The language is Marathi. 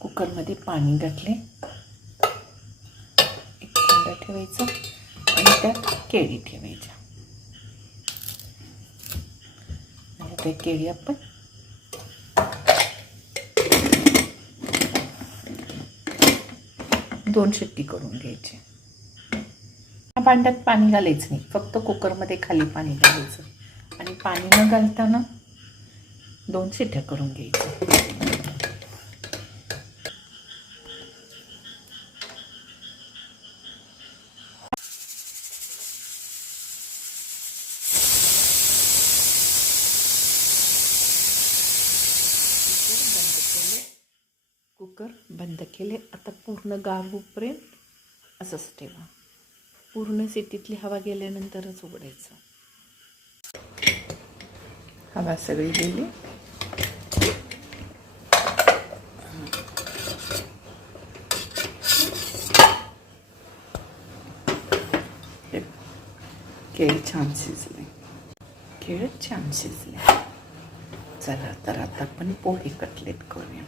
कुकरमध्ये पाणी घातले. एक थंड ठेवायचं आणि त्यात केळी ठेवायच्या. आणि ते केळी आपण दोन शिट्टी करून घ्यायचे. ह्या भांड्यात पाणी घालायचं नाही. फक्त कुकरमध्ये खाली पाणी घालायचं. आणि पाणी न घालताना दोन शिट्ट्या करून घ्यायच्या. कुकर बंद केले. कुकर बंद केले. आता पूर्ण गार होईपर्यंत असंच ठेवा. पूर्ण सिटीतली हवा गेल्यानंतरच उघडायचं. हवा सगळी गेली. केळ केळी छान शिजले. केळं छान शिजले. चला तर आता आपण पोहे कटलेट करूया.